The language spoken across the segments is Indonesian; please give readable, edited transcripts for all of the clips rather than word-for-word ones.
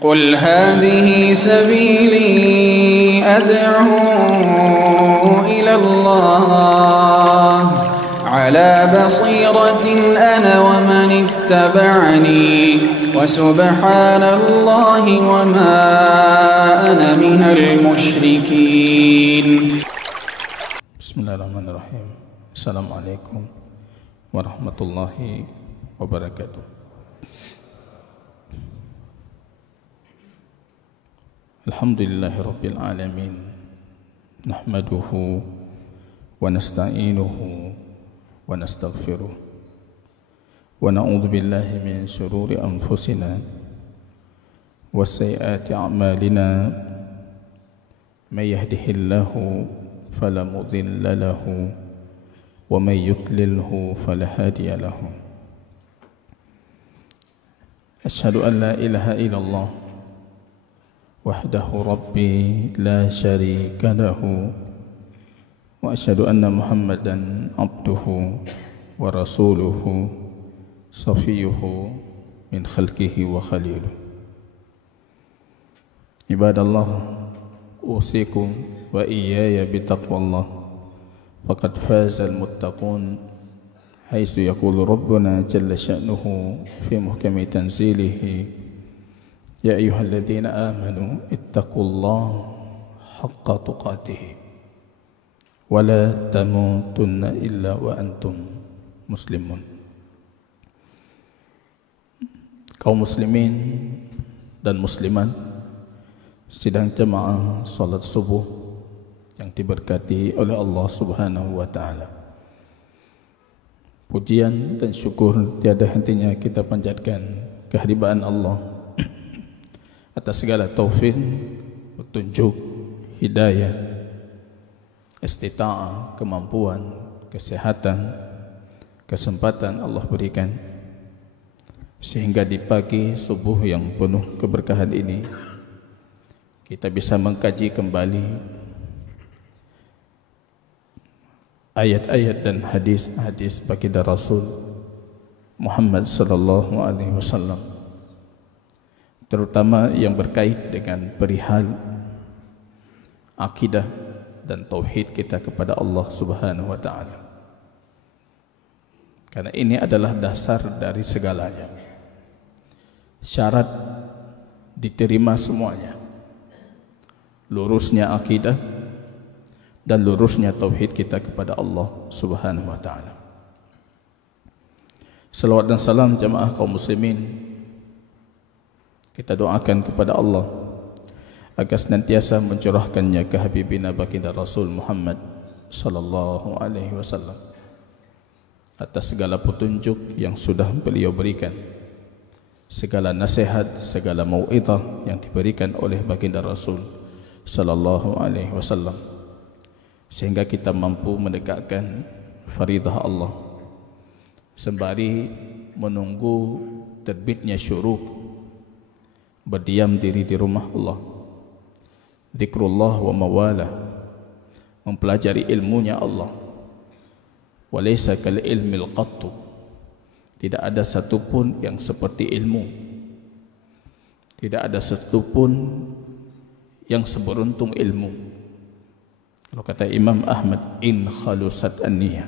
قل هذه سبيلي أدعو إلى الله على بصيرة أنا ومن اتبعني وسبحان الله وما أنا من المشركين. بسم الله الرحمن الرحيم. السلام عليكم ورحمة الله وبركاته. Alhamdulillahi Rabbil Alamin. Nahmaduhu wa nasta'inuhu wa nastaghfiruh wa na'udhu billahi min syururi anfusina wa sayyiati a'malina. May yahdihillahu fala mudilla lahu wa may yudlilhu fala hadiya lahu. Asyhadu an la ilaha illallah wahdahu rabbi la syarika lahu wa asyhadu anna muhammadan abduhu wa rasuluhu safiyuhu min khalqihi wa khaliluh. Ibadallah, usikum wa iyaya bitaqwallah faqad fazal muttaqun haitsu yaqulu rabbuna jalla sya'nuhu fi muhkami tanzilihi ya ayyuhalladzina amanu ittaqullaha haqqa tuqatih wa la tamutunna illa wa antum muslimun. Kaum muslimin dan muslimat sidang jemaah salat subuh yang diberkati oleh Allah Subhanahu wa taala. Pujian dan syukur tiada hentinya kita panjatkan kehadiran Allah atas segala taufik, petunjuk, hidayah, istita'ah, kemampuan, kesehatan, kesempatan Allah berikan sehingga di pagi subuh yang penuh keberkahan ini kita bisa mengkaji kembali ayat-ayat dan hadis-hadis baginda Rasul Muhammad sallallahu alaihi wasallam, terutama yang berkait dengan perihal akidah dan tauhid kita kepada Allah Subhanahu wa taala. Karena ini adalah dasar dari segalanya. Syarat diterima semuanya. Lurusnya akidah dan lurusnya tauhid kita kepada Allah Subhanahu wa taala. Salawat dan salam jamaah kaum muslimin kita doakan kepada Allah agar senantiasa mencurahkannya ke habibina baginda Rasul Muhammad sallallahu alaihi wasallam atas segala petunjuk yang sudah beliau berikan, segala nasihat, segala mau'izah yang diberikan oleh baginda Rasul sallallahu alaihi wasallam, sehingga kita mampu menegakkan faridah Allah sembari menunggu terbitnya syuruk, berdiam diri di rumah Allah, zikrullah wa mawalah, mempelajari ilmunya Allah. Walaysa kal ilmil qattu, tidak ada satupun yang seperti ilmu, tidak ada satupun yang seberuntung ilmu. Kalau kata Imam Ahmad, in khalusat an-niyah,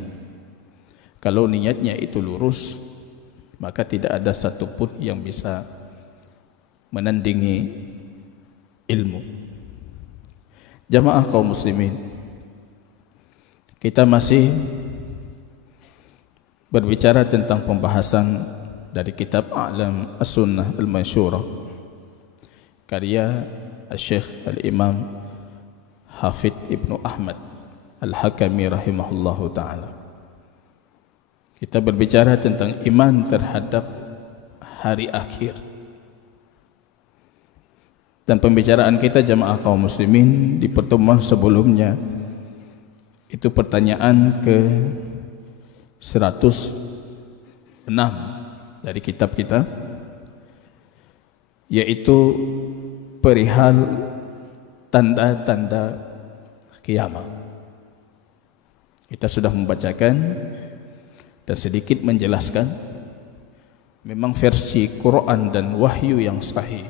kalau niatnya itu lurus, maka tidak ada satupun yang bisa menandingi ilmu. Jamaah kaum muslimin, kita masih berbicara tentang pembahasan dari kitab A'lam As-Sunnah Al-Mansyurah karya Syekh Al-Imam Hafidh Ibnu Ahmad Al-Hakami rahimahullahu ta'ala. Kita berbicara tentang iman terhadap hari akhir. Dan pembicaraan kita jamaah kaum muslimin di pertemuan sebelumnya itu pertanyaan ke 106 dari kitab kita, yaitu perihal tanda-tanda kiamat. Kita sudah membacakan dan sedikit menjelaskan memang versi Quran dan wahyu yang sahih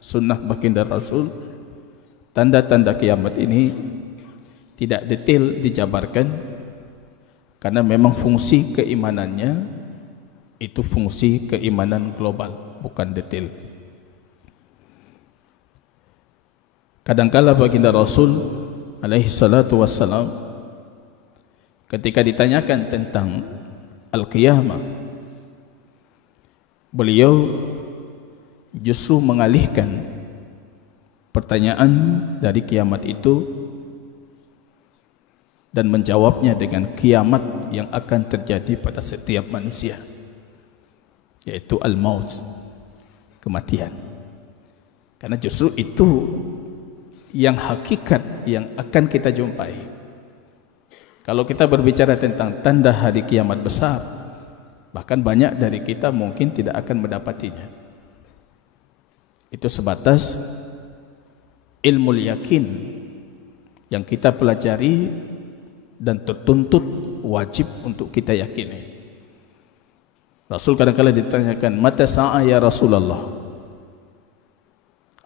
sunnah baginda Rasul, tanda-tanda kiamat ini tidak detail dijabarkan, karena memang fungsi keimanannya itu fungsi keimanan global, bukan detail. Kadangkala baginda Rasul alaihi salatu wassalam ketika ditanyakan tentang al-qiyamah, beliau justru mengalihkan pertanyaan dari kiamat itu dan menjawabnya dengan kiamat yang akan terjadi pada setiap manusia, yaitu al-maut, kematian. Karena justru itu yang hakikat yang akan kita jumpai. Kalau kita berbicara tentang tanda hari kiamat besar, bahkan banyak dari kita mungkin tidak akan mendapatinya. Itu sebatas ilmu yakin yang kita pelajari dan tertuntut wajib untuk kita yakini. Rasul kadang-kala ditanyakan, mata sa'ah ya Rasulullah?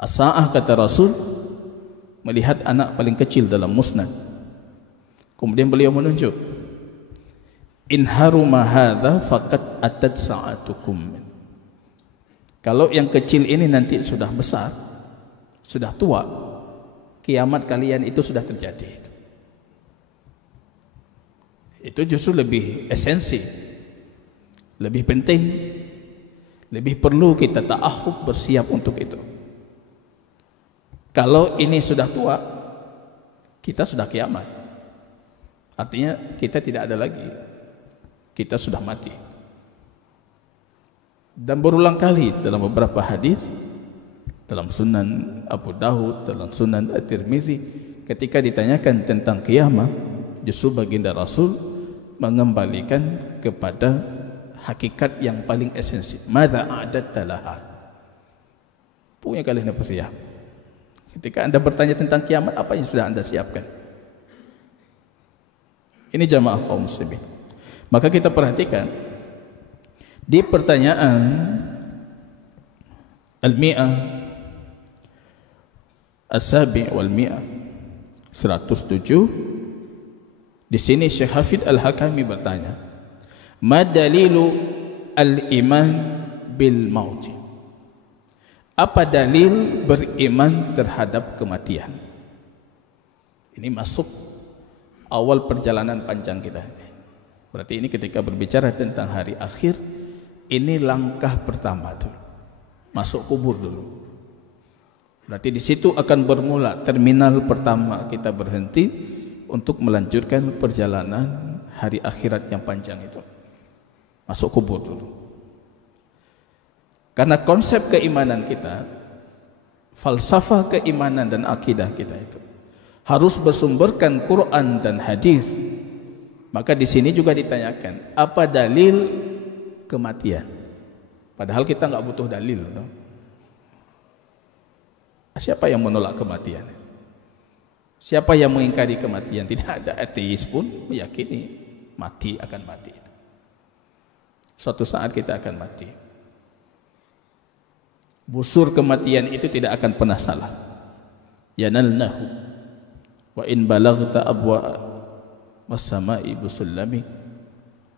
As-sa'ah, kata Rasul, melihat anak paling kecil dalam musnad. Kemudian beliau menunjuk, in haruma hadza faqad atat sa'atukum. Kalau yang kecil ini nanti sudah besar, sudah tua, kiamat kalian itu sudah terjadi. Itu justru lebih esensi, lebih penting, lebih perlu kita ta'ahub, bersiap untuk itu. Kalau ini sudah tua, kita sudah kiamat. Artinya kita tidak ada lagi, kita sudah mati. Dan berulang kali dalam beberapa hadis, dalam Sunan Abu Dawud, dalam Sunan At-Tirmizi, ketika ditanyakan tentang kiamat, justru baginda Rasul mengembalikan kepada hakikat yang paling esensi. Madza a'datta laha? Punya kalian apa siap? Ketika Anda bertanya tentang kiamat, apa yang sudah Anda siapkan? Ini jamaah kaum muslimin. Maka kita perhatikan di pertanyaan al-mi'ah as-sabi' wal mi'ah 107, di sini Syekh Hafidh Al-Hakami bertanya, ma dalilu al-iman bil maut? Apa dalil beriman terhadap kematian? Ini masuk awal perjalanan panjang kita. Berarti ini ketika berbicara tentang hari akhir, ini langkah pertama dulu, masuk kubur dulu. Berarti di situ akan bermula terminal pertama kita berhenti untuk melanjutkan perjalanan hari akhirat yang panjang itu. Masuk kubur dulu. Karena konsep keimanan kita, falsafah keimanan dan akidah kita itu harus bersumberkan Quran dan hadis. Maka di sini juga ditanyakan, apa dalil kematian? Padahal kita nggak butuh dalil. Siapa yang menolak kematian? Siapa yang mengingkari kematian? Tidak ada. Ateis pun meyakini mati akan mati. Suatu saat kita akan mati. Busur kematian itu tidak akan pernah salah. Yanalnahu wa in balaghta abwa was-sama'i busullami.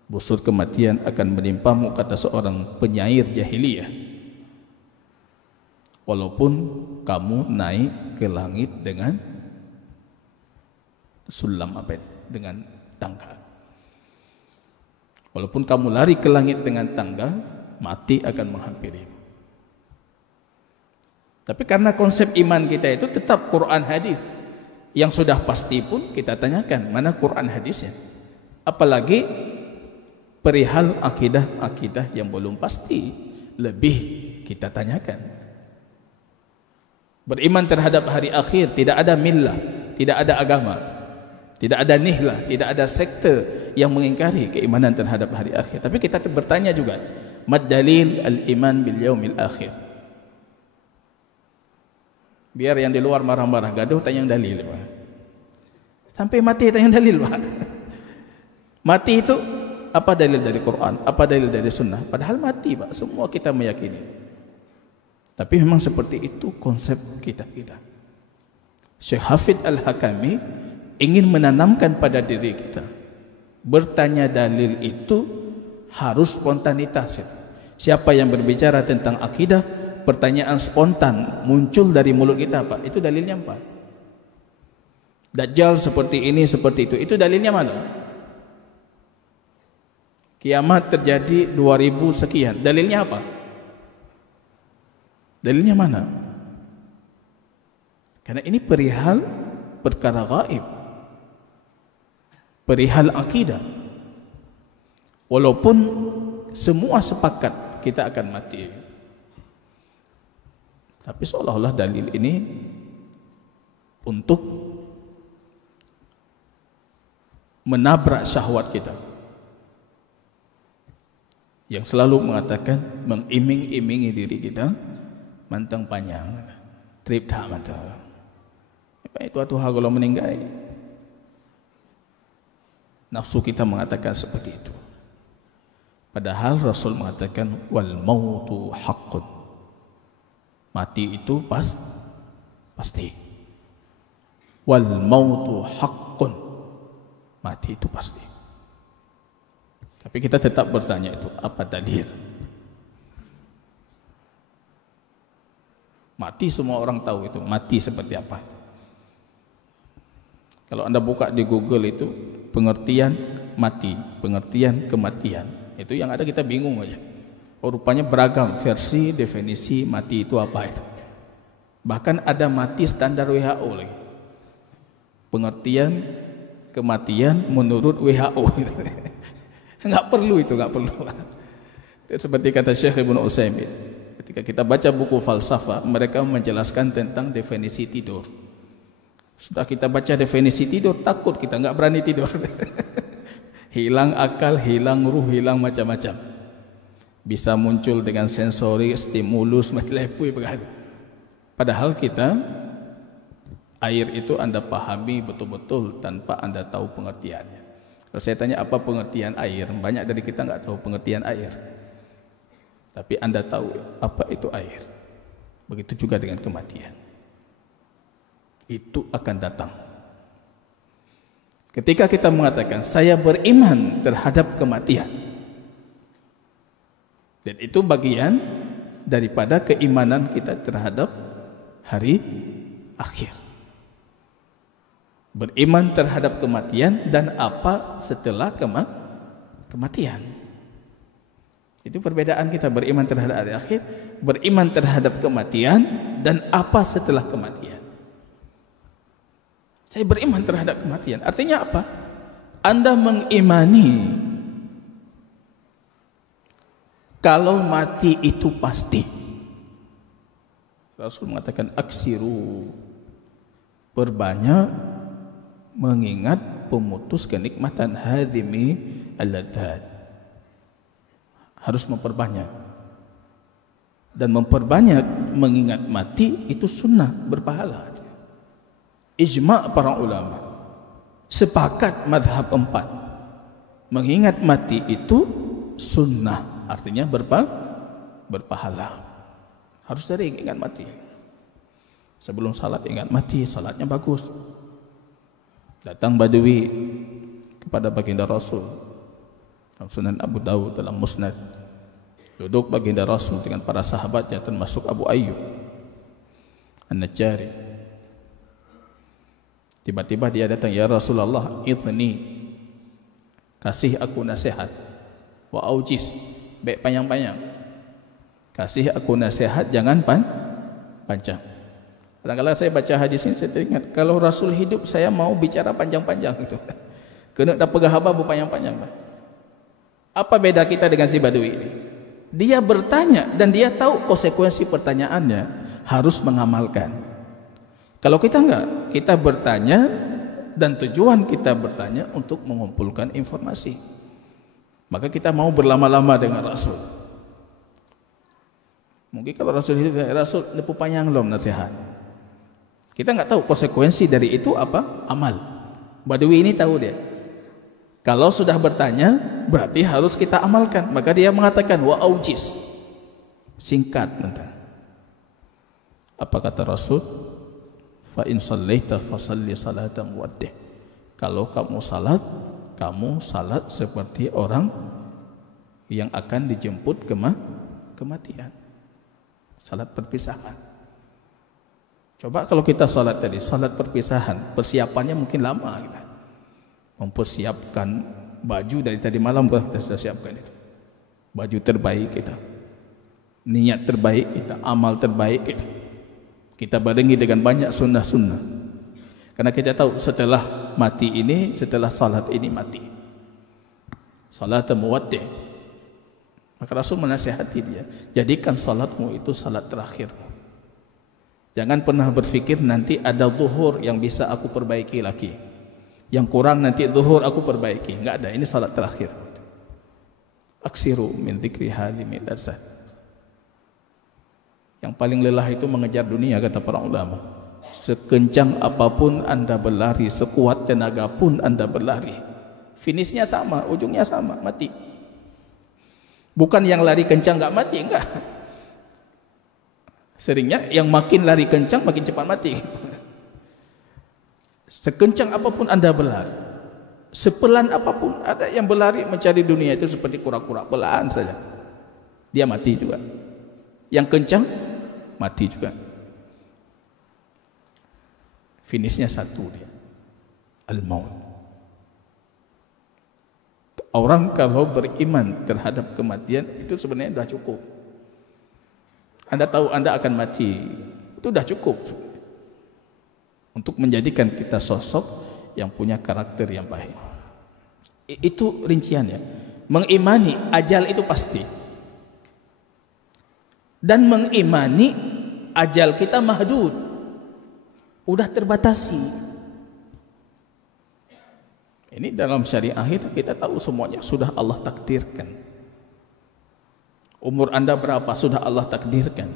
Busur kematian akan menimpamu, kata seorang penyair jahiliyah, walaupun kamu naik ke langit dengan sulam, dengan tangga. Walaupun kamu lari ke langit dengan tangga, mati akan menghampiri. Tapi karena konsep iman kita itu tetap Quran hadis, yang sudah pasti pun kita tanyakan, mana Quran hadisnya? Apalagi perihal akidah-akidah yang belum pasti, lebih kita tanyakan. Beriman terhadap hari akhir, tidak ada millah, tidak ada agama, tidak ada nihlah, tidak ada sekte yang mengingkari keimanan terhadap hari akhir. Tapi kita bertanya juga, mad dalil al-iman bil yaumil akhir? Biar yang di luar marah-marah, gaduh, tanya yang dalil, Pak. Sampai mati tanya yang dalil, Pak. Mati itu apa dalil dari Quran, apa dalil dari sunnah? Padahal mati, Pak, semua kita meyakini. Tapi memang seperti itu konsep kita. Syekh Hafidz Al-Hakami ingin menanamkan pada diri kita, bertanya dalil itu harus spontanitas. Siapa yang berbicara tentang akidah, pertanyaan spontan muncul dari mulut kita, apa? Itu dalilnya apa? Dajjal seperti ini, seperti itu. Itu dalilnya mana? Kiamat terjadi 2000 sekian. Dalilnya apa? Dalilnya mana? Karena ini perihal perkara gaib, perihal akidah. Walaupun semua sepakat kita akan mati, tapi seolah-olah dalil ini untuk menabrak syahwat kita, yang selalu mengatakan, mengiming-imingi diri kita, mantang panjang, trip dah mantang. Itu Tuhan kalau meninggal, nafsu kita mengatakan seperti itu. Padahal Rasul mengatakan wal mautu haqqun. Mati itu pasti. Wal mautu haqqun. Mati itu pasti. Tapi kita tetap bertanya, itu apa dalil? Mati semua orang tahu itu, mati seperti apa. Kalau Anda buka di Google itu pengertian mati, pengertian kematian, itu yang ada kita bingung aja. Oh, rupanya beragam versi definisi mati itu apa itu. Bahkan ada mati standar WHO lagi. Pengertian kematian menurut WHO. Enggak perlu itu, enggak perlu. Seperti kata Syekh Ibnu Utsaimin, ketika kita baca buku falsafah, mereka menjelaskan tentang definisi tidur. Sudah kita baca definisi tidur, takut kita, enggak berani tidur. Hilang akal, hilang ruh, hilang macam-macam. Bisa muncul dengan sensori, stimulus, melepui begitu. Padahal kita, air itu Anda pahami betul-betul tanpa Anda tahu pengertiannya. Kalau saya tanya apa pengertian air, banyak dari kita enggak tahu pengertian air. Tapi Anda tahu apa itu air. Begitu juga dengan kematian. Itu akan datang. Ketika kita mengatakan saya beriman terhadap kematian, dan itu bagian daripada keimanan kita terhadap hari akhir. Beriman terhadap kematian dan apa setelah kematian. Itu perbedaan kita, beriman terhadap hari akhir, beriman terhadap kematian, dan apa setelah kematian. Saya beriman terhadap kematian. Artinya apa? Anda mengimani kalau mati itu pasti. Rasul mengatakan aksiru, perbanyak mengingat pemutus kenikmatan, hadimi al-ladzat. Harus memperbanyak. Dan memperbanyak mengingat mati itu sunnah, berpahala. Ijma' para ulama, sepakat madhab 4, mengingat mati itu sunnah, artinya berpahala. Harus sering ingat mati. Sebelum salat ingat mati, salatnya bagus. Datang Badui kepada baginda Rasul dalam Sunan Abu Dawud, dalam Musnad. Duduk baginda Rasul dengan para sahabatnya, termasuk Abu Ayyub An-Najjari. Tiba-tiba dia datang, ya Rasulullah, idzni, kasih aku nasihat, wa aujiz, baik panjang-panjang, kasih aku nasihat, jangan panjang. Kadang-kadang saya baca hadis ini, saya teringat, kalau Rasul hidup, saya mau bicara panjang-panjang itu. Kena tak pegah apa panjang-panjang. Apa beda kita dengan si Badui ini? Dia bertanya dan dia tahu konsekuensi pertanyaannya, harus mengamalkan. Kalau kita enggak, kita bertanya dan tujuan kita bertanya untuk mengumpulkan informasi. Maka kita mau berlama-lama dengan Rasul. Mungkin kalau Rasul hidup, Rasul lepu panjang belum nasihat. Kita enggak tahu konsekuensi dari itu apa? Amal. Badui ini tahu dia. Kalau sudah bertanya, berarti harus kita amalkan. Maka dia mengatakan wa aujiz. Singkat. Apa kata Rasul? Fa in shallaita fasalli salatan muwaddih. Kalau kamu salat seperti orang yang akan dijemput kematian. Salat perpisahan. Coba kalau kita salat tadi, salat perpisahan, persiapannya mungkin lama kita. Mempersiapkan baju dari tadi malam kita sudah siapkan itu. Baju terbaik kita. Niat terbaik kita, amal terbaik kita. Kita barengi dengan banyak sunnah-sunnah. Karena kita tahu setelah mati ini, setelah salat ini mati. Salat muwaddih. Maka Rasul menasihati dia, jadikan salatmu itu salat terakhirmu. Jangan pernah berfikir nanti ada zuhur yang bisa aku perbaiki lagi. Yang kurang nanti zuhur aku perbaiki. Enggak ada, ini salat terakhir. Aksiru min dzikri hadhimil arzad. Yang paling lelah itu mengejar dunia, kata para ulama. Sekencang apapun Anda berlari, sekuat tenaga pun Anda berlari, finishnya sama, ujungnya sama, mati. Bukan yang lari kencang enggak mati, enggak. Seringnya yang makin lari kencang makin cepat mati. Sekencang apapun Anda berlari, sepelan apapun, ada yang berlari mencari dunia itu seperti kura-kura, pelan saja. Dia mati juga. Yang kencang mati juga. Finishnya satu dia, al-maut. Orang kalau beriman terhadap kematian itu sebenarnya sudah cukup. Anda tahu Anda akan mati, itu sudah cukup untuk menjadikan kita sosok yang punya karakter yang baik. Itu rinciannya. Mengimani ajal itu pasti, dan mengimani ajal kita mahdud, udah terbatasi. Ini dalam syariah kita tahu semuanya sudah Allah takdirkan. Umur Anda berapa sudah Allah takdirkan.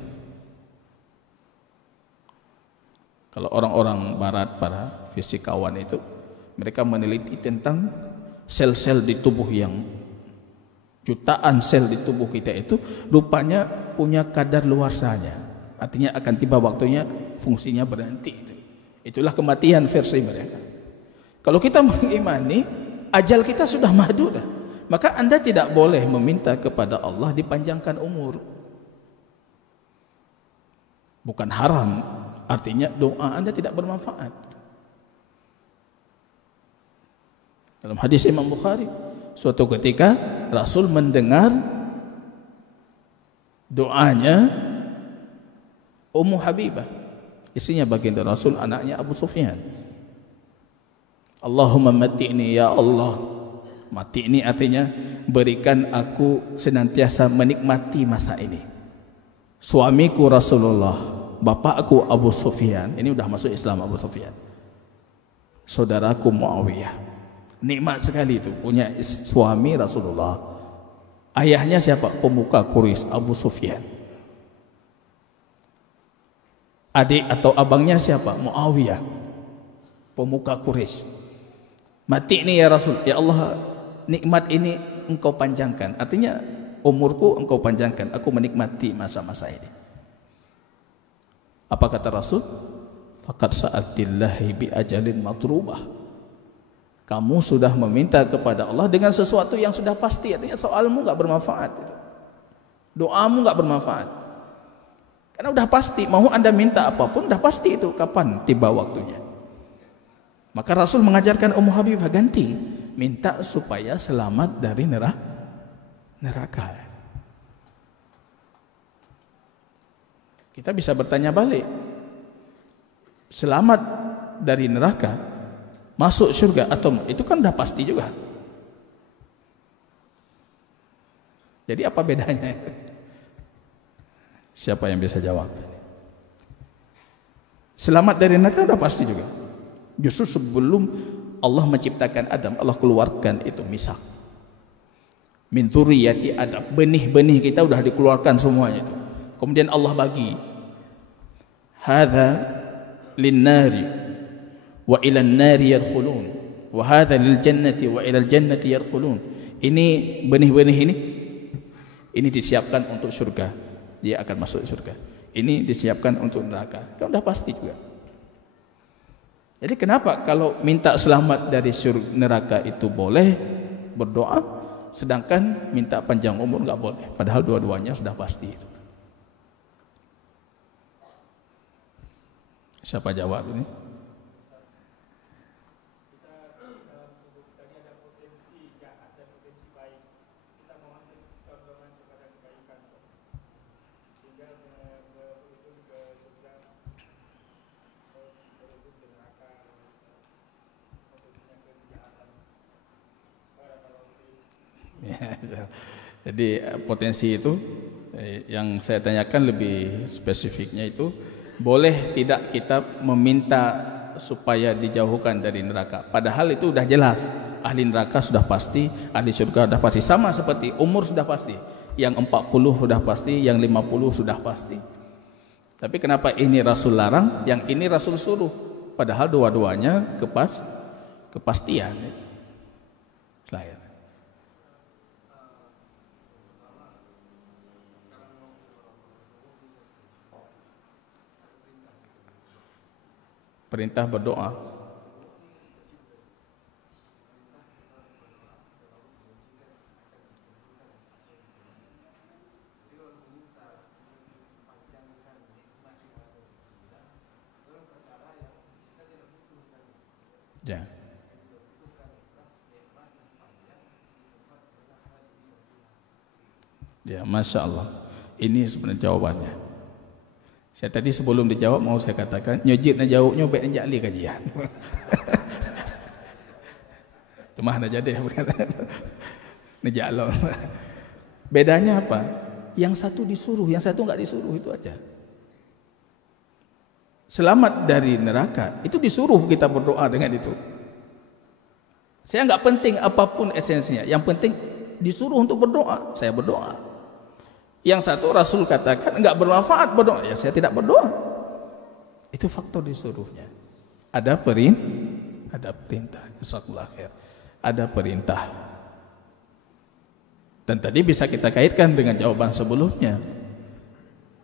Kalau orang-orang barat, para fisikawan itu, mereka meneliti tentang sel-sel di tubuh yang jutaan sel di tubuh kita itu rupanya punya kadar luarsanya. Artinya akan tiba waktunya fungsinya berhenti. Itulah kematian versi mereka. Kalau kita mengimani ajal kita sudah mahdud, maka Anda tidak boleh meminta kepada Allah dipanjangkan umur. Bukan haram, artinya doa Anda tidak bermanfaat. Dalam hadis Imam Bukhari, suatu ketika Rasul mendengar doanya Ummu Habibah, istrinya baginda Rasul, anaknya Abu Sufyan. Allahumma mati'ni ya Allah. Mati'ni artinya berikan aku senantiasa menikmati masa ini. Suamiku Rasulullah, bapakku Abu Sufyan, ini udah masuk Islam Abu Sufyan. Saudaraku Muawiyah. Nikmat sekali itu punya suami Rasulullah. Ayahnya siapa? Pemuka Quraisy, Abu Sufyan. Adik atau abangnya siapa? Muawiyah, pemuka Quraisy. Mati ini ya Rasul, ya Allah, nikmat ini engkau panjangkan. Artinya umurku engkau panjangkan, aku menikmati masa-masa ini. Apa kata Rasul? Faqad sa'atillahi bi ajalin matrubah. Kamu sudah meminta kepada Allah dengan sesuatu yang sudah pasti. Artinya soalmu enggak bermanfaat, doamu enggak bermanfaat. Karena udah pasti, mau Anda minta apapun udah pasti itu kapan tiba waktunya. Maka Rasul mengajarkan Ummu Habibah, ganti, minta supaya selamat dari neraka. Kita bisa bertanya balik, selamat dari neraka, masuk surga atau itu kan udah pasti juga. Jadi apa bedanya? Siapa yang bisa jawab? Selamat dari neraka udah pasti juga. Justru sebelum Allah menciptakan Adam, Allah keluarkan itu misak. Min dzurriyyati Adam, benih-benih kita udah dikeluarkan semuanya itu. Kemudian Allah bagi. Hadza lin-nari wa ila an-nari yadkhulun wa hadza lil-jannati wa ila al-jannati yadkhulun. Ini benih-benih ini disiapkan untuk surga. Dia akan masuk surga. ini disiapkan untuk neraka. Kan sudah pasti juga. Jadi kenapa kalau minta selamat dari neraka itu boleh berdoa, sedangkan minta panjang umur nggak boleh? Padahal dua-duanya sudah pasti itu. Siapa jawab ini? Jadi potensi itu yang saya tanyakan lebih spesifiknya itu, boleh tidak kita meminta supaya dijauhkan dari neraka? Padahal itu sudah jelas, ahli neraka sudah pasti, ahli surga sudah pasti. Sama seperti umur sudah pasti, yang 40 sudah pasti, yang 50 sudah pasti. Tapi kenapa ini Rasul larang, yang ini Rasul suruh? Padahal dua-duanya kepastian. Selain perintah berdoa. Ya. Ya, Masya Allah. Ini sebenarnya jawabannya. Saya tadi sebelum dijawab mau saya katakan, nyojit na jawabnya baik nak jali kajian. Cuma nak jadi bukan. Nejalo. Bedanya apa? Yang satu disuruh, yang satu enggak disuruh, itu aja. Selamat dari neraka itu disuruh kita berdoa dengan itu. Saya enggak penting apapun esensinya, yang penting disuruh untuk berdoa, saya berdoa. Yang satu Rasul katakan enggak bermanfaat berdoa, ya saya tidak berdoa. Itu faktor disuruhnya. Ada perintah. Jazakallahu khair. Ada perintah. Dan tadi bisa kita kaitkan dengan jawaban sebelumnya.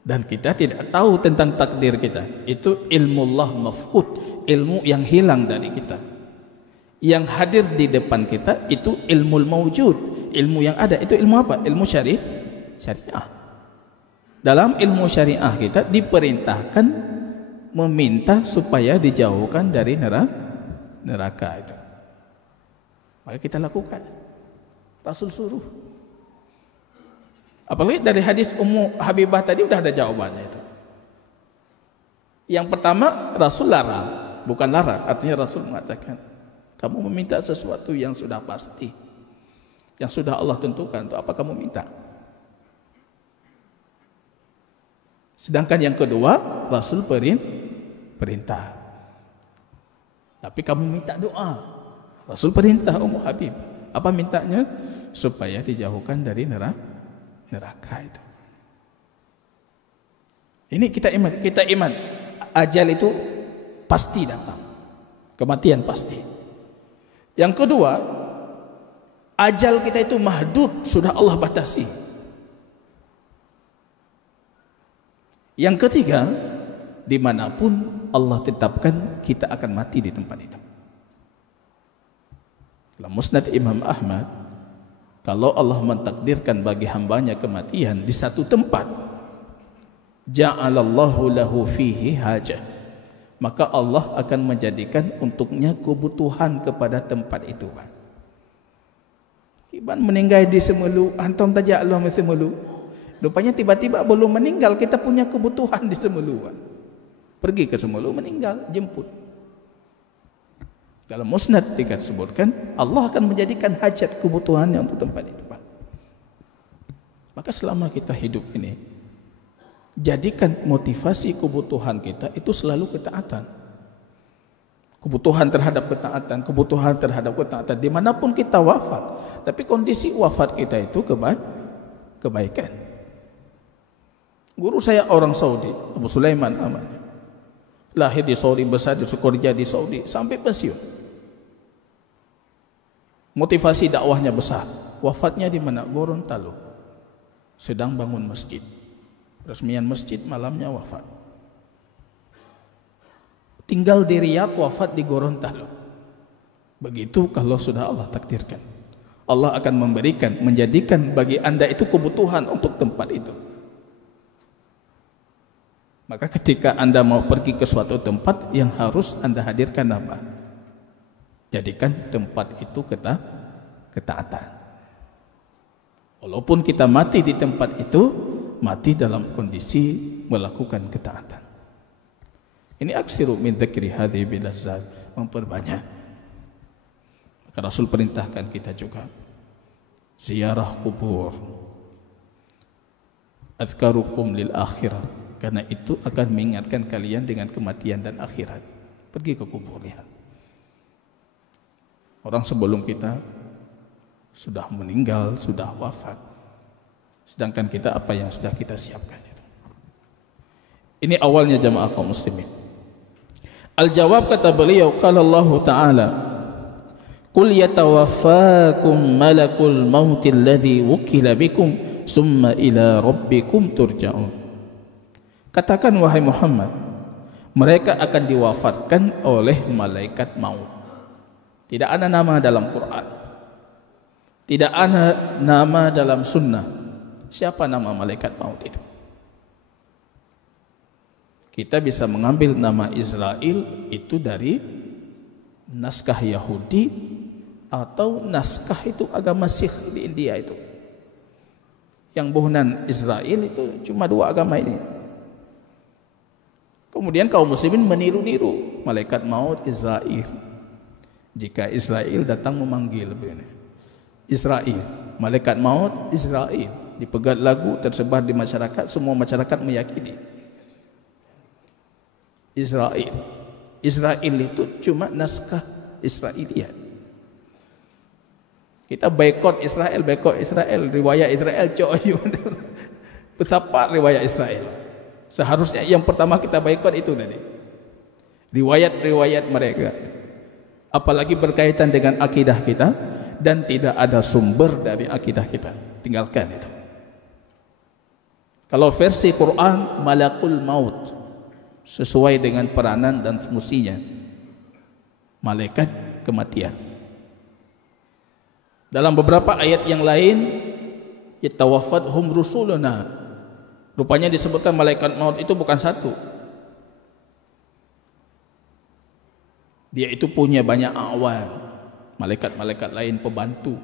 Dan kita tidak tahu tentang takdir kita. Itu ilmu Allah mafqud, ilmu yang hilang dari kita. Yang hadir di depan kita itu ilmu mawjud, ilmu yang ada. Itu ilmu apa? Ilmu syariah. Dalam ilmu syariah kita diperintahkan meminta supaya dijauhkan dari neraka itu. Maka kita lakukan. Rasul suruh. Apalagi dari hadis Ummu Habibah tadi udah ada jawabannya itu. Yang pertama Rasul larang, bukan larang, artinya Rasul mengatakan kamu meminta sesuatu yang sudah pasti, yang sudah Allah tentukan, untuk apa kamu minta? Sedangkan yang kedua Rasul perintah. Tapi kamu minta doa. Rasul perintah Ummu Habib. Apa mintanya? Supaya dijauhkan dari neraka itu. Ini kita iman. Ajal itu pasti datang. Kematian pasti. Yang kedua, ajal kita itu mahdud, sudah Allah batasi. Yang ketiga, dimanapun Allah tetapkan kita akan mati di tempat itu. Dalam Musnad Imam Ahmad, kalau Allah mentakdirkan bagi hambanya kematian di satu tempat, ja'alallahu lahu fihi hajah, maka Allah akan menjadikan untuknya kebutuhan kepada tempat itu. Iban meninggal di Semelu, antum tajak Allah di Semelu. Rupanya tiba-tiba belum meninggal, kita punya kebutuhan di Semelu. Pergi ke Semelu, meninggal, jemput. Dalam Musnad disebutkan Allah akan menjadikan hajat kebutuhannya untuk tempat itu. Maka selama kita hidup ini, jadikan motivasi kebutuhan kita itu selalu ketaatan. Kebutuhan terhadap ketaatan, dimanapun kita wafat. Tapi kondisi wafat kita itu kebaikan. Guru saya orang Saudi, Abu Sulaiman namanya. Lahir di Saudi, besar di kerja di Saudi sampai pensiun. Motivasi dakwahnya besar. Wafatnya di mana? Gorontalo. Sedang bangun masjid. Resmian masjid malamnya wafat. Tinggal di Riyadh wafat di Gorontalo. Begitu kalau sudah Allah takdirkan. Allah akan memberikan, menjadikan bagi anda itu kebutuhan untuk tempat itu. Maka ketika anda mau pergi ke suatu tempat, yang harus anda hadirkan apa? Jadikan tempat itu ketaatan. Walaupun kita mati di tempat itu, mati dalam kondisi melakukan ketaatan. Ini aksiru min dzikri hadhihi bilazzat, memperbanyak. Maka Rasul perintahkan kita juga ziarah kubur, adzkarukum lil akhirah, karena itu akan mengingatkan kalian dengan kematian dan akhirat. Pergi ke kubur, lihat. Orang sebelum kita sudah meninggal, sudah wafat, sedangkan kita apa yang sudah kita siapkan itu. Ini awalnya jamaah kaum muslimin. Al-jawab, kata beliau, qala Allah Ta'ala, qul yatawaffakum malakul mauti alladhi wukila bikum summa ila rabbikum turja'un. Katakan wahai Muhammad, mereka akan diwafatkan oleh malaikat maut. Tidak ada nama dalam Quran, tidak ada nama dalam sunnah. Siapa nama malaikat maut itu? Kita bisa mengambil nama Israel itu dari naskah Yahudi atau naskah itu agama Sikh di India itu. Yang bohonan Israel itu cuma dua agama ini. Kemudian kaum muslimin meniru-niru malaikat maut Israel. Jika Israel datang memanggil begini, Israel, malaikat maut Israel, dipegat lagu tersebar di masyarakat, semua masyarakat meyakini Israel. Israel itu cuma naskah Israiliyat. Kita boikot Israel, riwayat Israel coy. Betapa riwayat Israel. Seharusnya yang pertama kita boikot itu tadi. Riwayat-riwayat mereka. Apalagi berkaitan dengan akidah kita dan tidak ada sumber dari akidah kita. Tinggalkan itu. Kalau versi Quran, malakul maut sesuai dengan peranan dan fungsinya, malaikat kematian. Dalam beberapa ayat yang lain, yatawaffadhum rusuluna, rupanya disebutkan malaikat maut itu bukan satu. Dia itu punya banyak awan, malaikat-malaikat lain pembantu.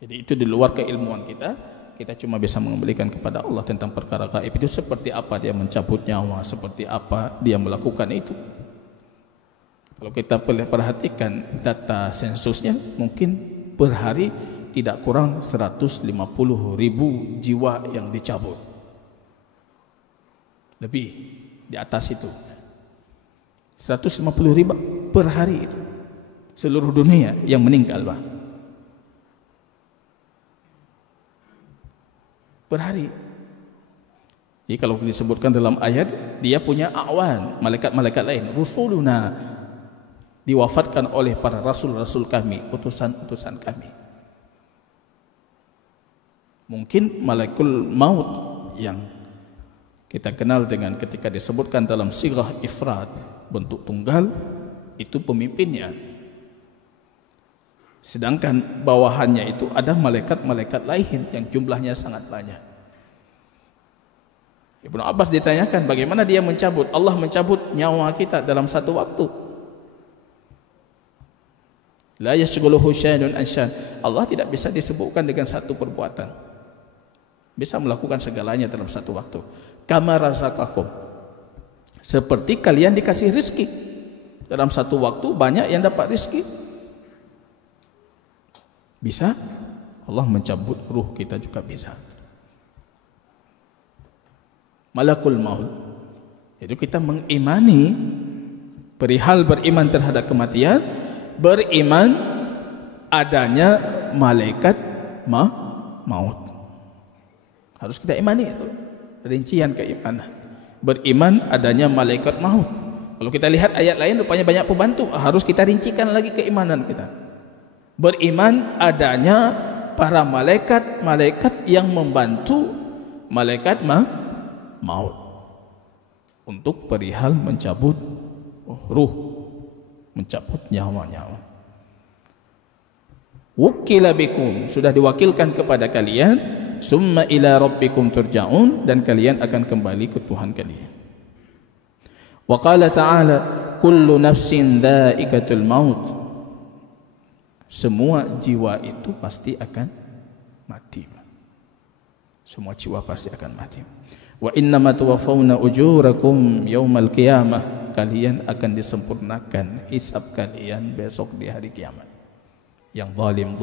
Jadi itu di luar keilmuan kita. Kita cuma bisa mengembalikan kepada Allah tentang perkara gaib itu, seperti apa dia mencabut nyawa, seperti apa dia melakukan itu. Kalau kita perhatikan data sensusnya, mungkin per hari tidak kurang 150.000 jiwa yang dicabut. Lebih di atas itu. 150.000 per hari itu. Seluruh dunia yang meninggal, Pak. Per hari. Jadi kalau disebutkan dalam ayat, dia punya awan, malaikat-malaikat lain, rusuluna, diwafatkan oleh para rasul-rasul kami, utusan-utusan kami. Mungkin malakul maut yang kita kenal dengan ketika disebutkan dalam sighah ifrad, bentuk tunggal, itu pemimpinnya. Sedangkan bawahannya itu ada malaikat-malaikat lain yang jumlahnya sangat banyak. Ibnu Abbas ditanyakan bagaimana dia mencabut, Allah mencabut nyawa kita dalam satu waktu. La yashghuluhu syai'un an syai'. Allah tidak bisa disebutkan dengan satu perbuatan. Bisa melakukan segalanya dalam satu waktu. Kama razaqakum, seperti kalian dikasih rezeki. Dalam satu waktu banyak yang dapat rezeki. Bisa Allah mencabut ruh kita juga bisa. Malakul maut. Jadi kita mengimani perihal beriman terhadap kematian, beriman adanya malaikat maut. Harus kita imani itu. Rincian keimanan. Beriman adanya malaikat maut. Kalau kita lihat ayat lain rupanya banyak pembantu, harus kita rincikan lagi keimanan kita. Beriman adanya para malaikat yang membantu malaikat maut untuk perihal mencabut ruh, mencabut nyawa-nyawa. Wukila bikum, sudah diwakilkan kepada kalian, summa ila rabbikum turja'un, dan kalian akan kembali ke Tuhan kalian. Wa qala ta'ala kullu nafsin dha'iqatul maut, semua jiwa itu pasti akan mati. Semua jiwa pasti akan mati. Wa innama tuwaffawna ujurakum yaumal qiyamah, kalian akan disempurnakan hisab kalian besok di hari kiamat. Yang zalim,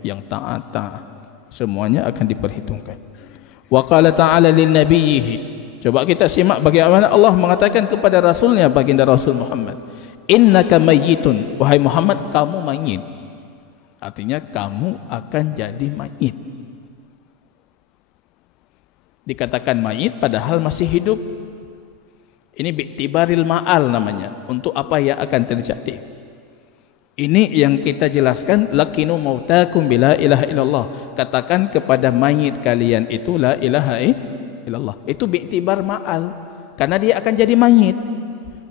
yang taat, semuanya akan diperhitungkan. Wa qala ta'ala lin nabiyhi, coba kita simak bagaimana Allah mengatakan kepada rasulnya, baginda Rasul Muhammad, innaka mayyitun, wahai Muhammad kamu mayit. Artinya kamu akan jadi mayit. Dikatakan mayit padahal masih hidup. Ini bi'tibaril ma'al namanya, untuk apa yang akan terjadi. Ini yang kita jelaskan, lakinu mautakum bila ilaha illallah, katakan kepada mayit kalian itu la ilaha illallah. Itu bi'tibar ma'al, karena dia akan jadi mayit.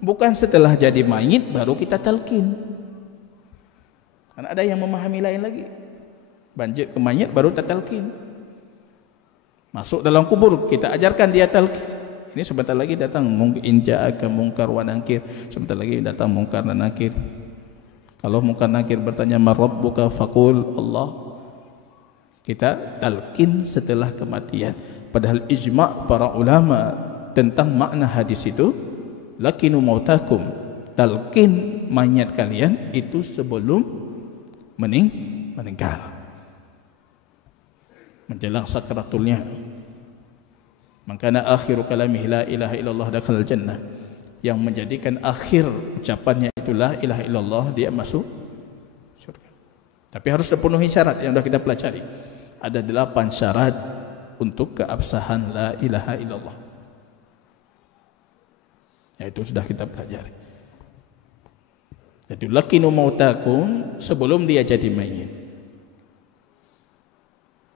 Bukan setelah jadi mayit baru kita talqin. Karena ada yang memahami lain lagi, banjir ke mayit baru talqin. Masuk dalam kubur kita ajarkan dia talqin. Ini sebentar lagi datang inja'aka munkar wa nakir, sebentar lagi datang munkar dan nakir. Kalau munkar nakir bertanya marabbuka faqul Allah, kita talqin setelah kematian. Padahal ijma' para ulama tentang makna hadis itu, lakinu mautakum, talqin mayat kalian itu sebelum meninggal, menjelang sakratulnya. Makanya akhiru kalamihi la ilaha illallah dakhalal jannah, yang menjadikan akhir ucapannya itu la ilaha illallah, dia masuk surga. Tapi harus terpenuhi syarat yang sudah kita pelajari. Ada 8 syarat untuk keabsahan la ilaha illallah, yaitu sudah kita pelajari. Jadi lakinu mautakum, sebelum dia jadi mayit.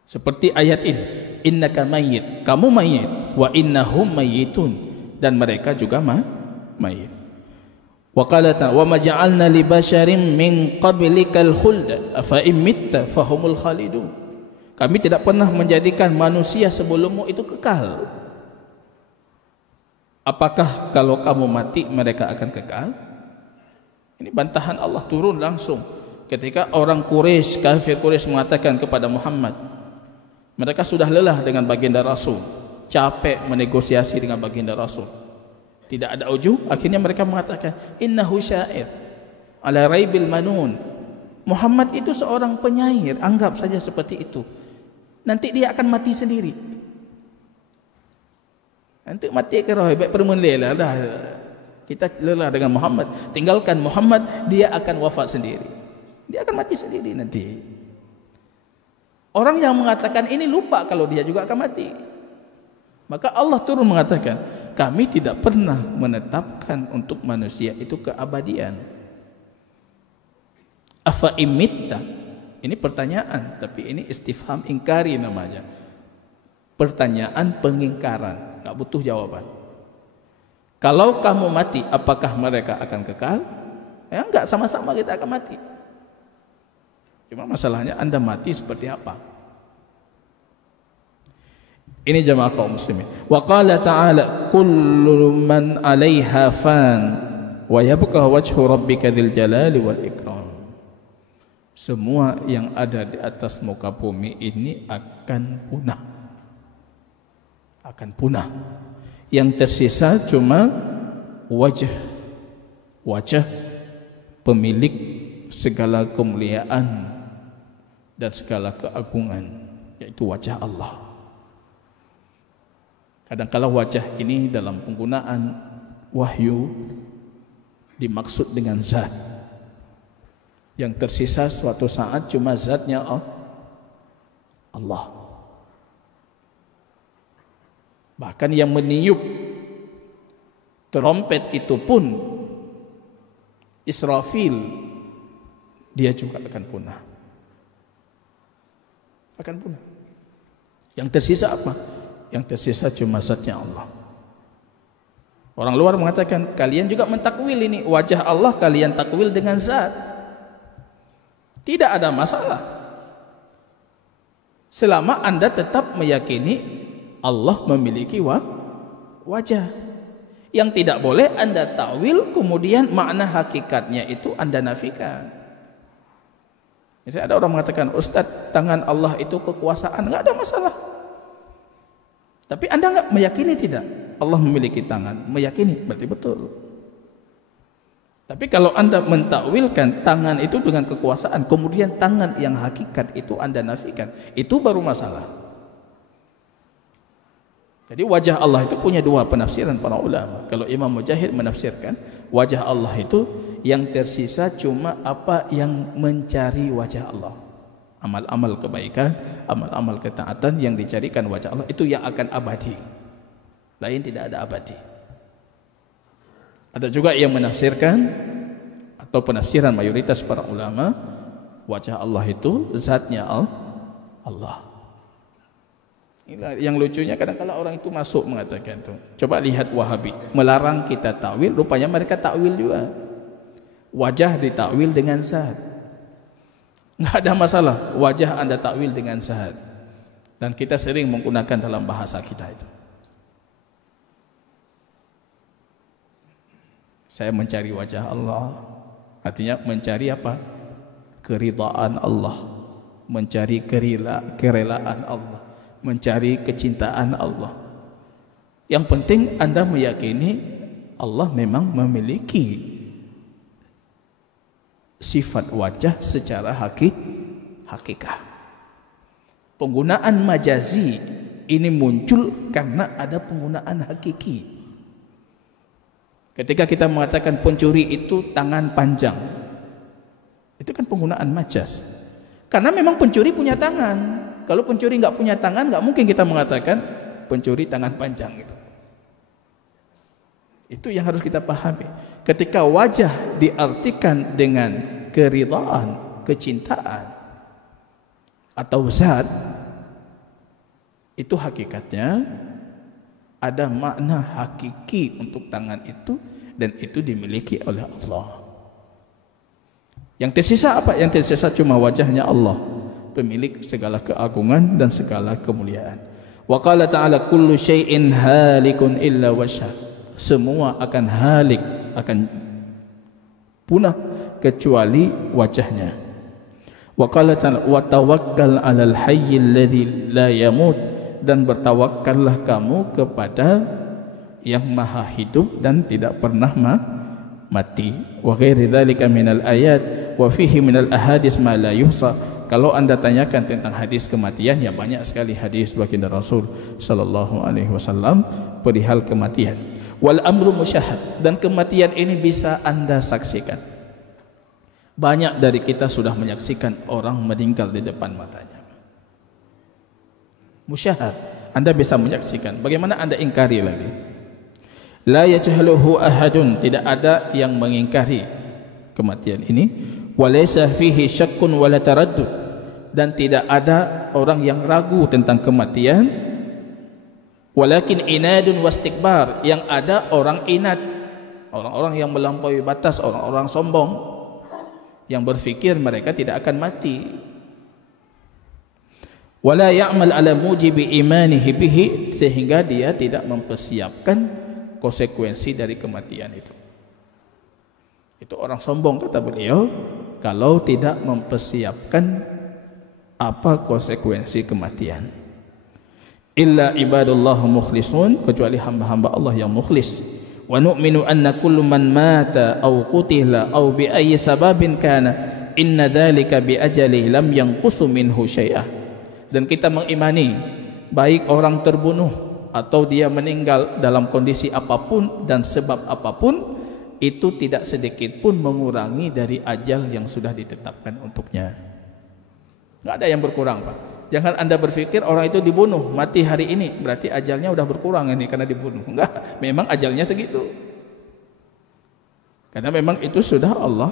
Seperti ayat ini, innaka mayyit, kamu mayit, wa innahum mayyitun, dan mereka juga mayit. Wa qala ta wa ma ja'alna li basharin min qablikal khuld afa in mitta fahumul khalidun. Kami tidak pernah menjadikan manusia sebelummu itu kekal. Apakah kalau kamu mati mereka akan kekal? Ini bantahan Allah turun langsung ketika orang Quraisy, kafir Quraisy mengatakan kepada Muhammad, mereka sudah lelah dengan baginda Rasul, capek menegosiasi dengan baginda Rasul, tidak ada ujung. Akhirnya mereka mengatakan innahu syair ala raibil manun, Muhammad itu seorang penyair, anggap saja seperti itu. Nanti dia akan mati sendiri. Nanti mati ke roh, baik permulilah dah. Kita lelah dengan Muhammad, tinggalkan Muhammad, dia akan wafat sendiri. Dia akan mati sendiri nanti. Orang yang mengatakan ini lupa kalau dia juga akan mati. Maka Allah turun mengatakan, kami tidak pernah menetapkan untuk manusia itu keabadian. Afa imitta, ini pertanyaan, tapi ini istifham ingkari namanya. Pertanyaan pengingkaran, enggak butuh jawaban. Kalau kamu mati, apakah mereka akan kekal? Ya enggak, sama-sama kita akan mati. Cuma masalahnya Anda mati seperti apa? Ini jamaah kaum muslimin. Wa qala ta'ala kullu man 'alaiha fan wa yabqa wajhu rabbika dzil jalali wal ikram. Semua yang ada di atas muka bumi ini akan punah. Akan punah. Yang tersisa cuma wajah pemilik segala kemuliaan dan segala keagungan, yaitu wajah Allah. Kadang-kala wajah ini dalam penggunaan wahyu dimaksud dengan zat. Yang tersisa suatu saat cuma zatnya Allah. Bahkan yang meniup trompet itu pun Israfil, dia juga akan punah. Akan punah. Yang tersisa apa? Yang tersisa cuma zatnya Allah. Orang luar mengatakan, kalian juga mentakwil ini, wajah Allah kalian takwil dengan zat. Tidak ada masalah. Selama Anda tetap meyakini Allah memiliki wajah. Yang tidak boleh Anda takwil kemudian makna hakikatnya itu Anda nafikan. Misalnya ada orang mengatakan, Ustaz, tangan Allah itu kekuasaan, enggak ada masalah. Tapi Anda enggak meyakini tidak? Allah memiliki tangan, meyakini, berarti betul. Tapi kalau Anda mentakwilkan tangan itu dengan kekuasaan, kemudian tangan yang hakikat itu Anda nafikan, itu baru masalah. Jadi wajah Allah itu punya dua penafsiran para ulama. Kalau Imam Mujahid menafsirkan, wajah Allah itu yang tersisa cuma apa yang mencari wajah Allah. Amal-amal kebaikan, amal-amal ketaatan yang dicarikan wajah Allah, itu yang akan abadi. Lain tidak ada abadi. Ada juga yang menafsirkan, atau penafsiran mayoritas para ulama, wajah Allah itu zatnya Allah. Yang lucunya kadang-kadang orang itu masuk mengatakan itu. Coba lihat Wahabi melarang kita takwil, rupanya mereka takwil juga. Wajah ditakwil dengan zat. Enggak ada masalah wajah Anda takwil dengan zat. Dan kita sering menggunakan dalam bahasa kita itu. Saya mencari wajah Allah, artinya mencari apa? Keridhaan Allah, mencari kerelaan Allah, mencari kecintaan Allah. Yang penting Anda meyakini Allah memang memiliki sifat wajah secara hakikat. Penggunaan majazi ini muncul karena ada penggunaan hakiki. Ketika kita mengatakan pencuri itu tangan panjang, itu kan penggunaan majaz. Karena memang pencuri punya tangan. Kalau pencuri nggak punya tangan, nggak mungkin kita mengatakan pencuri tangan panjang itu. Itu yang harus kita pahami. Ketika wajah diartikan dengan keridhaan, kecintaan atau zat, itu hakikatnya ada makna hakiki untuk tangan itu, dan itu dimiliki oleh Allah. Yang tersisa apa? Yang tersisa cuma wajahnya Allah, pemilik segala keagungan dan segala kemuliaan. Wa qala ta'ala kullu syai'in halikun illa wajhah. Semua akan halik, akan punah kecuali wajahnya. Wa qala ta'ala wa tawakkal 'alal hayyil ladzi la yamut. Dan bertawakkallah kamu kepada yang maha hidup dan tidak pernah mati. Wa ghairi dzalika minal ayat wa fihi minal ahadits ma la yuhsa. Kalau Anda tanyakan tentang hadis kematian, ya banyak sekali hadis baginda Rasul sallallahu alaihi wasallam perihal kematian. Wal amru musyahad, dan kematian ini bisa Anda saksikan. Banyak dari kita sudah menyaksikan orang meninggal di depan matanya. Musyahad, Anda bisa menyaksikan. Bagaimana Anda ingkari lagi? La yajhaluhu ahadun, tidak ada yang mengingkari kematian ini. Walaysa fihi syakkun wala taraddud, dan tidak ada orang yang ragu tentang kematian. Walakin inadun wastikbar, yang ada orang inat, orang-orang yang melampaui batas, orang-orang sombong yang berfikir mereka tidak akan mati. Wala ya'mal ala mujibi imanihi bihi, sehingga dia tidak mempersiapkan konsekuensi dari kematian itu. Itu orang sombong, kata beliau, kalau tidak mempersiapkan apa konsekuensi kematian. Illa ibadullah mukhlisun, kecuali hamba-hamba Allah yang mukhlis. Wa nu'minu anna kullu man mata aw qutila aw bi ayyi sababin kana inna dhalika bi ajali lam yanqusu minhu syai'ah. Dan kita mengimani baik orang terbunuh atau dia meninggal dalam kondisi apapun dan sebab apapun, itu tidak sedikit pun mengurangi dari ajal yang sudah ditetapkan untuknya. Enggak ada yang berkurang, Pak. Jangan Anda berpikir orang itu dibunuh, mati hari ini, berarti ajalnya udah berkurang ini karena dibunuh. Enggak, memang ajalnya segitu. Karena memang itu sudah Allah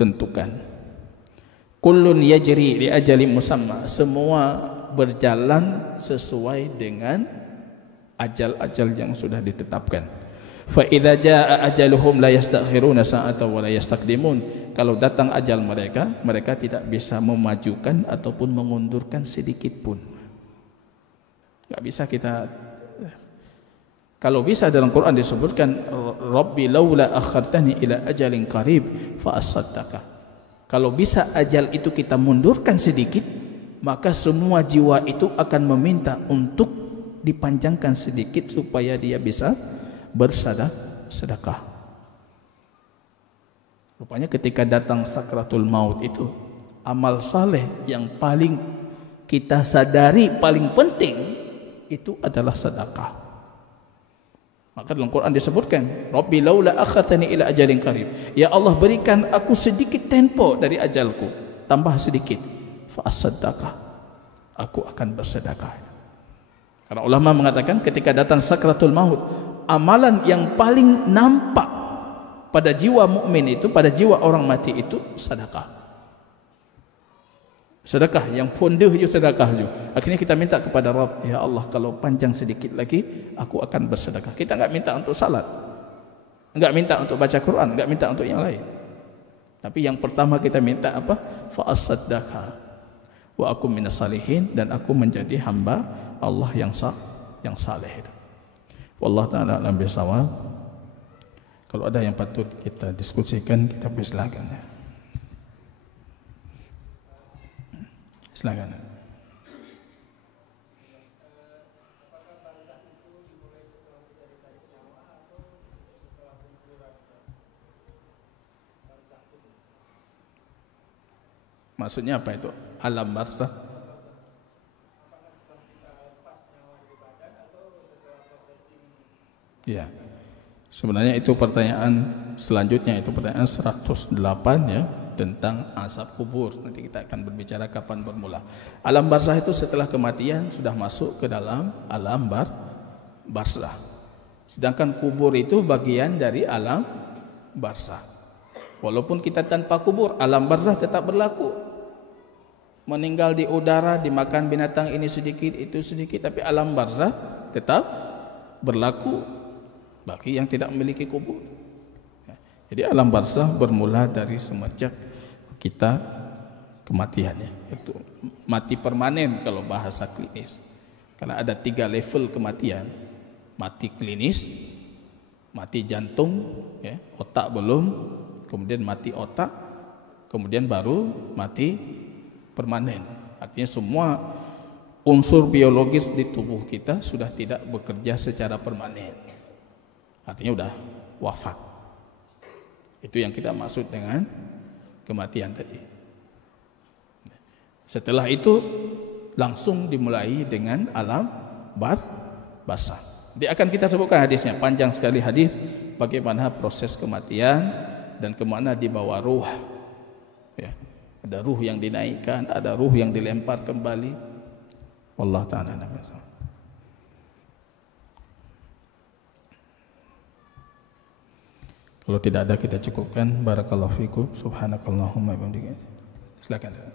tentukan. kullun yajri li ajalin musamma, semua berjalan sesuai dengan ajal-ajal yang sudah ditetapkan. Fa idza jaa ajaluhum la yastakhiruna sa'atan wa la yastaqdimun, kalau datang ajal mereka, mereka tidak bisa memajukan ataupun mengundurkan sedikit pun. Enggak bisa kita. Kalau bisa dalam Quran disebutkan Rabbi laula akhartani ila ajalin qarib fa asaddaka. Kalau bisa ajal itu kita mundurkan sedikit, maka semua jiwa itu akan meminta untuk dipanjangkan sedikit supaya dia bisa bersedekah. Rupanya ketika datang sakratul maut itu, amal saleh yang paling kita sadari paling penting itu adalah sedekah. Maka dalam Quran disebutkan, Rabbi laula akhartani ila ajalin qarib. Ya Allah, berikan aku sedikit tempo dari ajalku, tambah sedikit. Fa asaddaqah, aku akan bersedekah. Karena ulama mengatakan ketika datang sakratul maut, amalan yang paling nampak pada jiwa mukmin itu, pada jiwa orang mati itu sedekah. Sedekah yang pondoh je sedekah je. Akhirnya kita minta kepada Rabb, ya Allah, kalau panjang sedikit lagi aku akan bersedekah. Kita enggak minta untuk salat, enggak minta untuk baca Quran, enggak minta untuk yang lain. Tapi yang pertama kita minta apa? Fa asaddaqah wa aku minas salihin, dan aku menjadi hamba Allah yang saleh itu. Wallahu taala alam bisawab. Kalau ada yang patut kita diskusikan, kita persilakan ya. Silakan. Maksudnya apa itu? Alam barzakh. Ya. Sebenarnya itu pertanyaan selanjutnya, itu pertanyaan 108 ya, tentang azab kubur. Nanti kita akan berbicara kapan bermula. Alam barzakh itu setelah kematian sudah masuk ke dalam alam barzakh. Sedangkan kubur itu bagian dari alam barzakh. Walaupun kita tanpa kubur, alam barzakh tetap berlaku. Meninggal di udara, dimakan binatang ini sedikit, itu sedikit, tapi alam barzakh tetap berlaku bagi yang tidak memiliki kubur. Jadi alam barzakh bermula dari semenjak kita kematiannya, itu mati permanen kalau bahasa klinis. Karena ada 3 level kematian: mati klinis, mati jantung, ya, otak belum, kemudian mati otak, kemudian baru mati permanen. Artinya semua unsur biologis di tubuh kita sudah tidak bekerja secara permanen, artinya sudah wafat. Itu yang kita maksud dengan kematian tadi. Setelah itu langsung dimulai dengan alam barzakh. Dia akan kita sebutkan hadisnya, panjang sekali hadis bagaimana proses kematian dan kemana dibawa ruh. Ya, ada ruh yang dinaikkan, ada ruh yang dilempar kembali. Wallahu ta'ala a'lam. Kalau tidak ada kita cukupkan. Barakallahu fikum. Subhanakallahumma wa bihamdika. Silakan.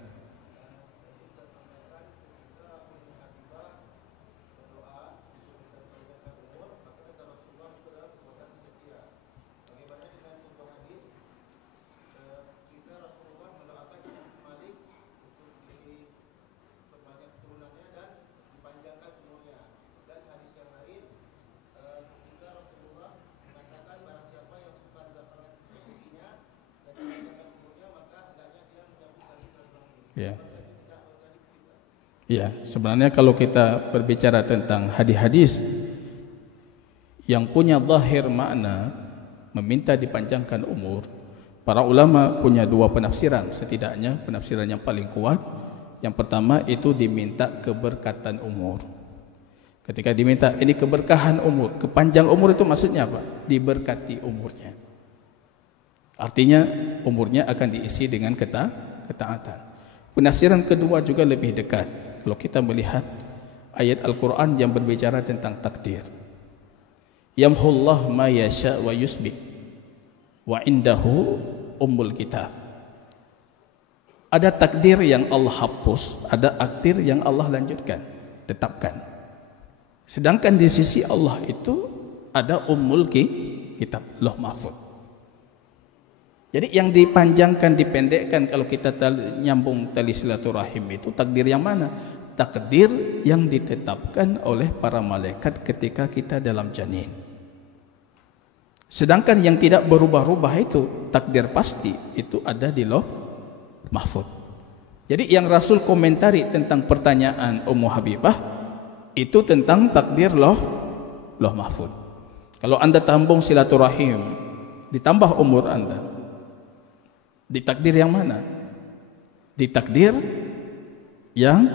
Ya. Ya, sebenarnya kalau kita berbicara tentang hadis-hadis yang punya zahir makna meminta dipanjangkan umur, para ulama punya 2 penafsiran setidaknya. Penafsiran yang paling kuat, yang pertama itu diminta keberkatan umur. Ketika diminta ini keberkahan umur, kepanjang umur itu maksudnya apa? Diberkati umurnya. Artinya umurnya akan diisi dengan ketaatan. Penafsiran kedua juga lebih dekat. Kalau kita melihat ayat Al-Quran yang berbicara tentang takdir, yamhullah ma yasha wa yusbit wa indahu ummul kitab. Ada takdir yang Allah hapus, ada takdir yang Allah lanjutkan, tetapkan. Sedangkan di sisi Allah itu ada ummul kitab, Lauh Mahfuz. Jadi yang dipanjangkan, dipendekkan kalau kita nyambung tali silaturahim itu takdir yang mana? Takdir yang ditetapkan oleh para malaikat ketika kita dalam janin. Sedangkan yang tidak berubah-ubah itu takdir pasti, itu ada di Lauh Mahfuz. Jadi yang Rasul komentari tentang pertanyaan Ummu Habibah itu tentang takdir Lauh Mahfuz. Kalau Anda tambung silaturahim ditambah umur Anda, di takdir yang mana? Di takdir yang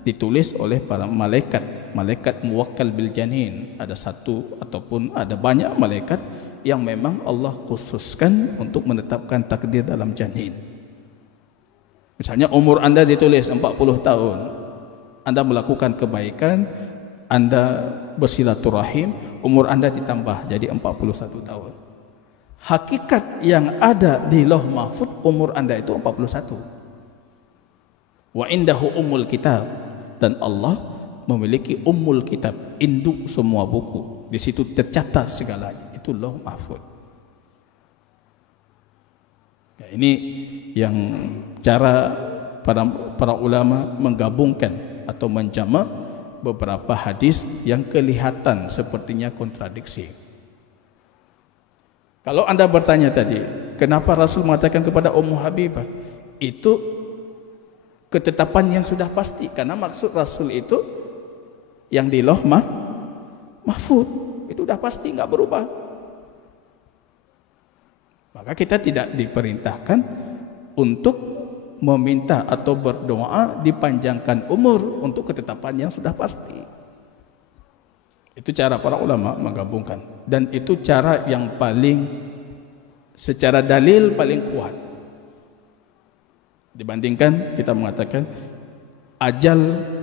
ditulis oleh para malaikat muwakkal bil janin. Ada satu ataupun ada banyak malaikat yang memang Allah khususkan untuk menetapkan takdir dalam janin. Misalnya umur Anda ditulis 40 tahun, Anda melakukan kebaikan, Anda bersilaturahim, umur Anda ditambah jadi 41 tahun. Hakikat yang ada di Lauh Mahfuz, umur Anda itu 41. Wa indahu ummul kitab, dan Allah memiliki ummul kitab, induk semua buku. Di situ tercatat segalanya, itu Lauh Mahfuz. Ya, ini yang cara para ulama menggabungkan atau menjamak beberapa hadis yang kelihatan sepertinya kontradiksi. Kalau Anda bertanya tadi, kenapa Rasul mengatakan kepada Ummu Habibah? Itu ketetapan yang sudah pasti, karena maksud Rasul itu yang di Lauh Mahfuz itu sudah pasti, nggak berubah. Maka kita tidak diperintahkan untuk meminta atau berdoa dipanjangkan umur untuk ketetapan yang sudah pasti. Itu cara para ulama menggabungkan, dan itu cara yang paling secara dalil paling kuat dibandingkan kita mengatakan ajal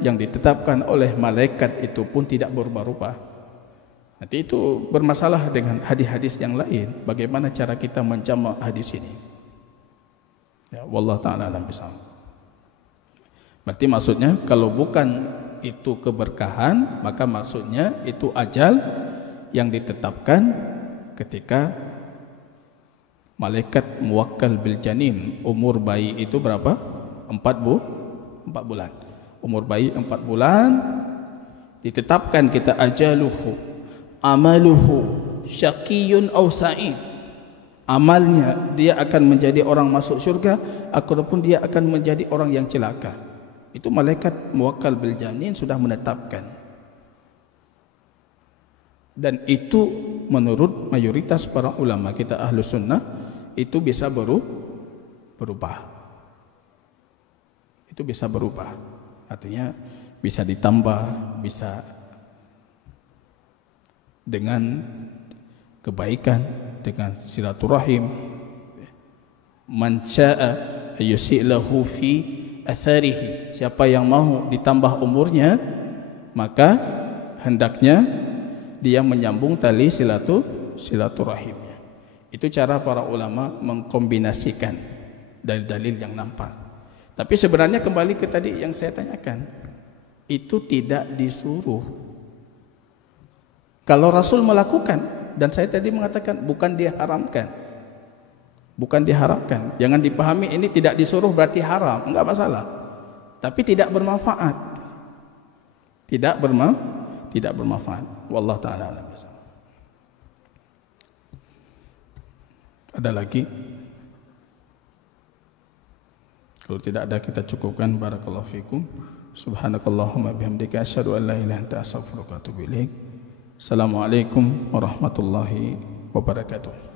yang ditetapkan oleh malaikat itu pun tidak berubah-ubah. Nanti itu bermasalah dengan hadis-hadis yang lain. Bagaimana cara kita menjamak hadis ini? Ya, wallahu taala alam bisawab. Berarti maksudnya kalau bukan itu keberkahan, maka maksudnya itu ajal yang ditetapkan ketika malaikat muwakkal bil janin. Umur bayi itu berapa? 4 bulan. Umur bayi 4 bulan ditetapkan kita ajaluhu amaluhu syaqiyun aw sa'id. Amalnya dia akan menjadi orang masuk syurga ataupun dia akan menjadi orang yang celaka. Itu malaikat muwakkal bil janin sudah menetapkan. Dan itu menurut mayoritas para ulama kita ahlu sunnah itu bisa berubah. Itu bisa berubah. Artinya bisa ditambah, bisa dengan kebaikan, dengan silaturahim. Man syaa'a yusilahu fi atharihi. Siapa yang mau ditambah umurnya, maka hendaknya dia menyambung tali silaturahimnya. Itu cara para ulama mengkombinasikan dalil-dalil yang nampak. Tapi sebenarnya kembali ke tadi yang saya tanyakan, itu tidak disuruh. Kalau Rasul melakukan, dan saya tadi mengatakan bukan diharamkan. Bukan diharamkan. Jangan dipahami ini tidak disuruh berarti haram, enggak masalah. Tapi tidak bermanfaat. Tidak bermanfaat. Wallahu taala alam. Ada lagi? Kalau tidak ada kita cukupkan. Barakallahu fikum. Subhanakallahumma bihamdika asyhadu an la ilaha illa anta astaghfiruka wa atubu ilaik. Assalamualaikum warahmatullahi wabarakatuh.